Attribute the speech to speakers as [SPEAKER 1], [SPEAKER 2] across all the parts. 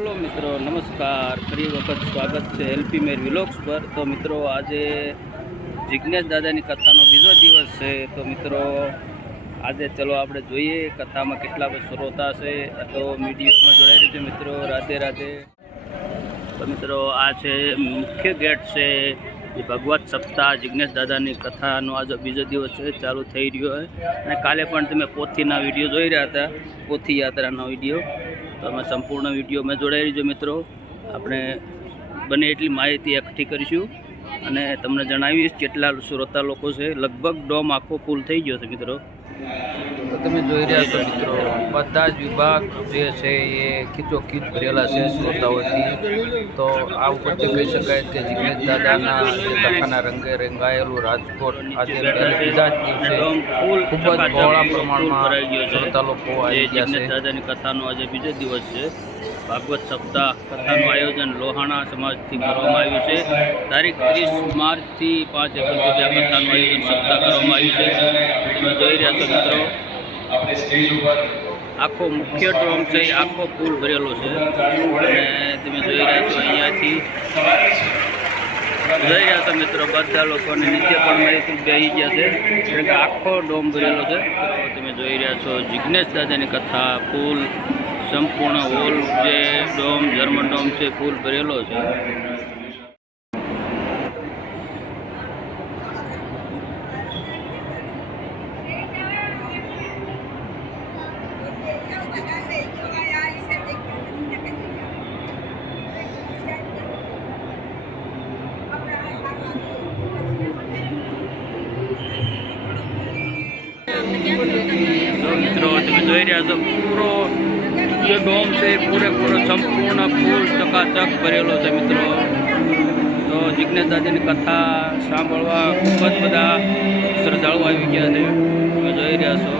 [SPEAKER 1] Hello મિત્રો, નમસ્કાર. ફરી વખત સ્વાગત છે એલપી મેર વિલોક્સ પર. તો મિત્રો, આજે જિજ્ઞેશ દાદાની કથાનો બીજો દિવસ છે. તો મિત્રો, આજે ચલો આપણે જોઈએ કથામાં કેટલા શ્રોતા છે. તો મીડિયામાં જોડાઈ રહ્યું છે મિત્રો, રાધે રાધે. તો મિત્રો, આ છે મુખ્ય ગેટ છે. જે ભગવત સપ્તાહ જિજ્ઞેશ દાદાની કથાનો આજે બીજો દિવસ છે, ચાલુ થઈ રહ્યો છે. અને કાલે પણ તમે પોથીના વીડિયો જોઈ રહ્યા હતા. પોથી યાત્રાનો વીડિયો. તો અમે સંપૂર્ણ વીડિયો મેં જોડાઈ રહીજો મિત્રો. આપણે બને એટલી માહિતી એકઠી કરીશું અને તમને જણાવીશ કેટલા શ્રોતા લોકો છે. લગભગ ડોમ આખો ફૂલ થઈ ગયો છે મિત્રો.
[SPEAKER 2] તમે જોઈ રહ્યા છો મિત્રો, બધા જ વિભાગ જે છે એ ખીચોખીચ ભરેલા છે શ્રોતાઓથી. તો આ ઉપરથી કહી શકાય કે જિગ્નેશ દાદાના કથાના રંગે રંગાયેલું રાજકોટ આજે બીજા જ દિવસે ખૂબ જ બહોળા પ્રમાણમાં શ્રોતા લોકો આવી ગયા છે.
[SPEAKER 1] દાદાની કથાનો આજે બીજો દિવસ છે. ભાગવત સપ્તાહ કથાનું આયોજન લોહાણા સમાજથી કરવામાં આવ્યું છે. તારીખ ત્રીસ માર્ચથી પાંચ એપ્રિલ સુધી આ કથાનું આયોજન સપ્તાહ કરવામાં આવ્યું છે. તમે જોઈ રહ્યા છો મિત્રો
[SPEAKER 3] આપણે સ્ટેજ ઉપર
[SPEAKER 1] આખો મુખ્ય ડ્રોમ છે આખો ફૂલ ભરેલો છે. અને તમે જોઈ રહ્યા છો અહીંયાથી. જોઈ રહ્યા છો મિત્રો બધા લોકોને નીચે પણ માહિતી બેસી ગયા છે. એટલે કે આખો ડોમ ભરેલો છે. તમે જોઈ રહ્યા છો જિજ્ઞેશ દાદાની કથા ફૂલ સંપૂર્ણ હોલ જે ડોમ જર્મન ડોમ છે ફૂલ ભરેલો છે. તમે અ પૂરો જે ડોમ છે એ પૂરેપૂરો સંપૂર્ણ ફૂલ ચકાચક ભરેલો છે મિત્રો. તો જિજ્ઞેશ દાદાની કથા સાંભળવા ખૂબ જ બધા શ્રદ્ધાળુ આવી ગયા છે. તમે જોઈ રહ્યા છો.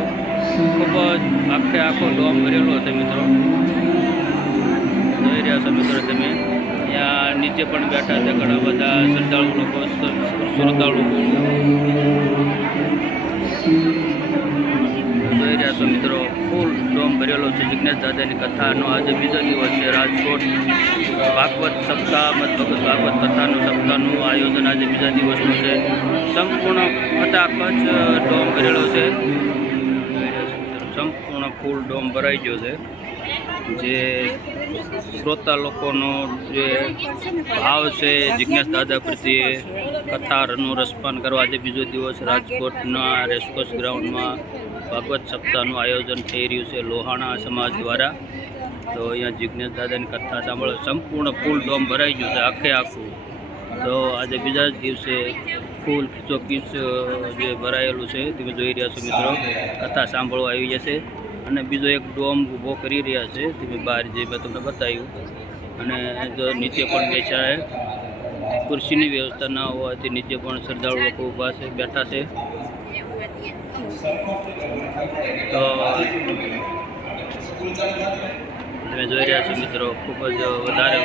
[SPEAKER 1] ખૂબ જ આખે આખો ડોમ ભરેલો છે મિત્રો. જોઈ રહ્યા છો મિત્રો તમે. ત્યાં નીચે પણ બેઠા છે ઘણા બધા શ્રદ્ધાળુ લોકો, શ્રદ્ધાળુ. જોઈ રહ્યા છો મિત્રો. ફૂલ ડોમ ભરેલો છે. જિજ્ઞેશ દાદાની કથાનો આજે બીજો દિવસ છે. રાજકોટ ભાગવત સપ્તાહ મત ભગત ભાગવત કથાનું સપ્તાહનું આયોજન આજે બીજા દિવસનું છે. સંપૂર્ણ ફટાકચ ડોમ ભરેલો છે. સંપૂર્ણ ફૂલ ડોમ ભરાઈ ગયો છે. જે શ્રોતા લોકોનો જે ભાવ છે જિજ્ઞાસ દાદા પ્રત્યે કથાનું રસપાન કરવા આજે બીજો દિવસ રાજકોટના રેસકોર્સ ગ્રાઉન્ડમાં ભાગવત સપ્તાહનું આયોજન થઈ રહ્યું છે લોહાણા સમાજ દ્વારા. તો અહીંયા જિજ્ઞેશ દાદાની કથા સાંભળો. સંપૂર્ણ ફૂલ ડોમ ભરાઈ ગયું છે, આખે આખું. તો આજે બીજા જ દિવસે ફૂલ ખીચોખીચ જે ભરાયેલું છે, તમે જોઈ રહ્યા છો મિત્રો, કથા સાંભળવા આવી જશે. અને બીજો એક ડોમ ઊભો કરી રહ્યા છે, તમે બહાર જે મેં તમને બતાવ્યું. અને જો નીચે પણ બેસા ખુરશીની વ્યવસ્થા ના હોવાથી નીચે પણ શ્રદ્ધાળુ લોકો ઊભા છે, બેઠા છે. તો તમે જોઈ રહ્યા છો મિત્રો ખૂબ જ વધારે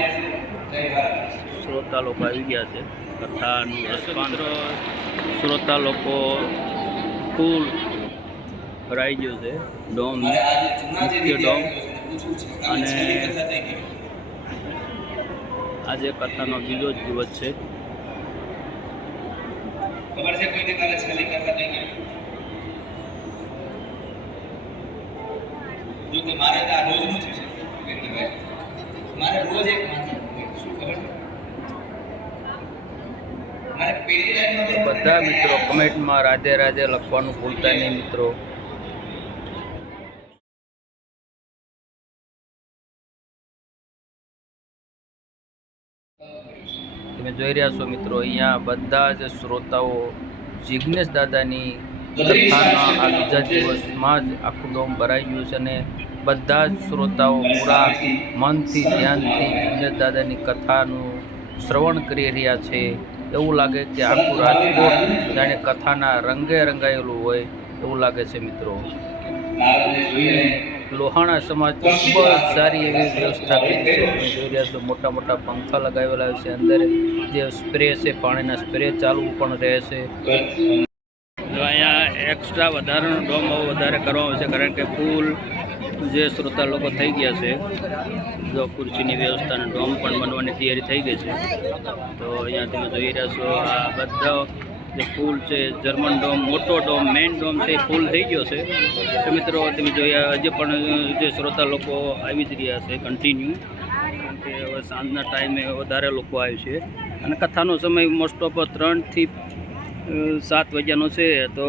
[SPEAKER 1] શ્રોતા લોકો આવી ગયા છે. કથાનું રસપાન શ્રોતા લોકો ફૂલ ભરાઈ ગયો છે. ડોમ મુખ્ય ડોમ અને આજે કથાનો બીજો જ દિવસ છે.
[SPEAKER 3] ખબર છે કોઈને કાલે છેલ્લી કથા થઈ ગઈ જો કે મારે તો આ રોજનું થયું છે. મારે રોજ એક વાંચવું શું ખબર? મારે પેલી લાઈનમાં
[SPEAKER 2] બધા મિત્રો કમેન્ટમાં રાધે રાધે લખવાનું ભૂલતા નહીં મિત્રો. તમે જોઈ રહ્યા છો મિત્રો અહીંયા બધા જ શ્રોતાઓ જિજ્ઞેશ દાદાની કથાના આ બીજા દિવસમાં જ આખું ડોમ ભરાઈ ગયું છે અને બધા જ શ્રોતાઓ પૂરા મનથી, ધ્યાનથી જિજ્ઞેશ દાદાની કથાનું શ્રવણ કરી રહ્યા છે. એવું લાગે કે આખું રાજકોટ જાણે કથાના રંગે રંગાયેલું હોય એવું લાગે છે મિત્રો. લોહાણા સમાજ ખૂબ જ સારી એવી વ્યવસ્થા કરી છે. મોટા મોટા પંખા લગાવેલા છે અંદર. જે સ્પ્રે છે, પાણીના સ્પ્રે ચાલુ પણ રહે છે.
[SPEAKER 1] અહીંયા એક્સ્ટ્રા વધારાનો ડોમ વધારે કરવામાં આવે છે, કારણ કે ફૂલ જે શ્રોતા લોકો થઈ ગયા છે, જો ખુરશીની વ્યવસ્થા અને ડોમ પણ બનવાની તૈયારી થઈ ગઈ છે, તો અહીંયા તમે જોઈ રહ્યા છો આ બધા જે ફૂલ છે, જર્મન ડોમ, મોટો ડોમ, મેઇન ડોમ છે, એ ફૂલ થઈ ગયો છે. તો મિત્રો, તમે જોયા હજી પણ જે શ્રોતા લોકો આવી જ રહ્યા છે કન્ટિન્યુ કે હવે સાંજના ટાઈમે વધારે લોકો આવે છે. અને કથાનો સમય મોસ્ટ ઓફ ત્રણથી સાત વાગ્યાનો છે, તો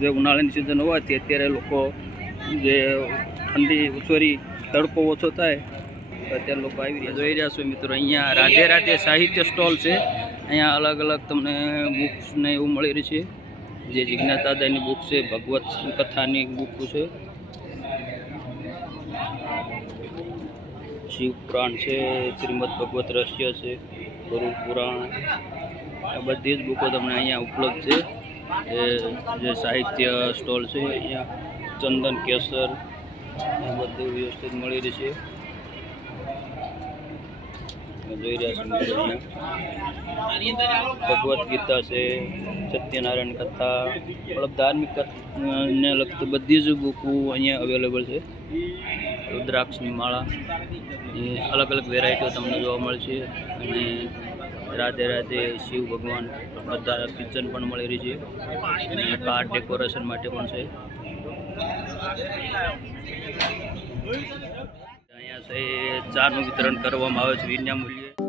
[SPEAKER 1] જે ઉનાળાની સિઝન હોવાથી અત્યારે લોકો જે ઠંડી સોરી તડકો ઓછો થાય અત્યારે લોકો આવી રહ્યા જોઈ રહ્યા છો મિત્રો, અહીંયા રાધે રાધે સાહિત્ય સ્ટોલ છે. અહીંયા અલગ અલગ તમને બુક્સ ને એવું મળી રહી છે. જે જિજ્ઞાસ બુક છે, ભગવત કથાની બુક છે. શિવપુરાણ છે, શ્રીમદ ભગવત રહસ્ય છે ગરુડ પુરાણ. આ બધી જ બુકો તમને અહીંયા ઉપલબ્ધ છે. જે સાહિત્ય સ્ટોલ છે, અહીંયા ચંદન કેસર એ બધું વ્યવસ્થિત મળી રહેશે. જોઈ રહ્યા છો અહીંયા ભગવદ્ ગીતા છે, સત્યનારાયણ કથા, મતલબ ધાર્મિક ને લગતી બધી જ બુકો અહીંયા અવેલેબલ છે. રુદ્રાક્ષની માળા એ અલગ અલગ વેરાયટીઓ તમને જોવા મળશે. અને રાધે રાધે શિવ ભગવાન, બધા કિચન પણ મળી રહી છે. અને કાર ડેકોરેશન માટે પણ છે. અહીંયા ચાનું વિતરણ કરવામાં આવે છે વિના મૂલ્યે.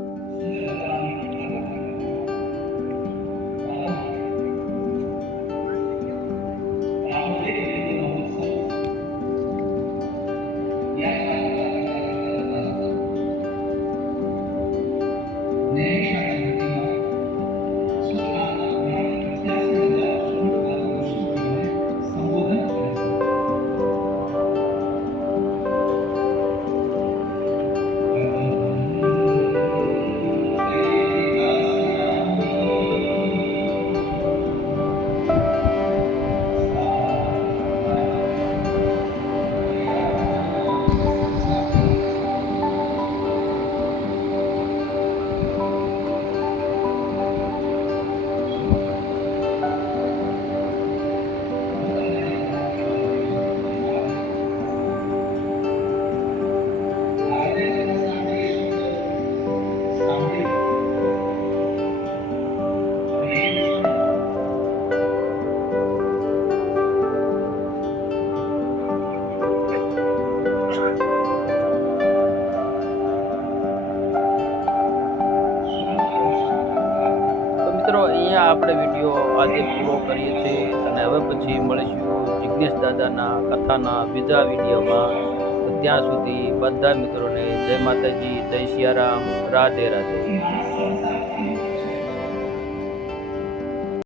[SPEAKER 2] આપણે વીડિયો આજે પૂરો કરીએ છીએ અને હવે પછી મળીશું જિજ્ઞેશ દાદાના કથાના બીજા વિડીયોમાં. ત્યાં સુધી બધા મિત્રોને જય માતાજી, જય સિયારામ રાધે રાધે.